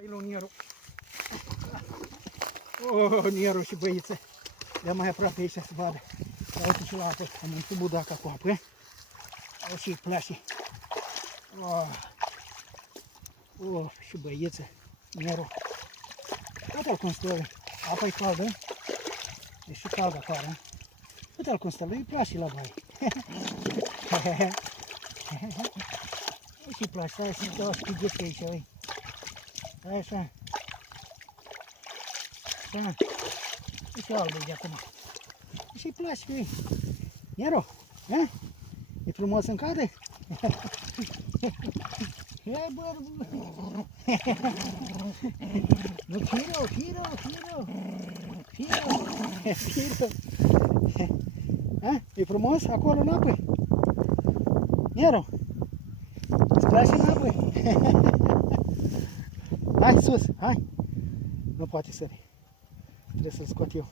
Aici Nierul. Oh, Nierul și băiță. De mai aproape aici să vadă. Dar uite și la apă. Am un budac cu apă. Au și plașii. Oh, și băiță. Nierul. Uite-l cum stă. Apa e caldă. E și caldă afară. Uite-l cum stă. Îi place la baie. Și place. Stai și dau spigheți aici. Ui. Stai așa. Da. Și albă de acum. Și-i place lui. Nero, e frumos în cadre? Hai bă, nu, Firo. E frumos acolo în apă? Nero, îți place în apă? Hai sus, hai. Nu poate sări. Trebuie să-l scot eu.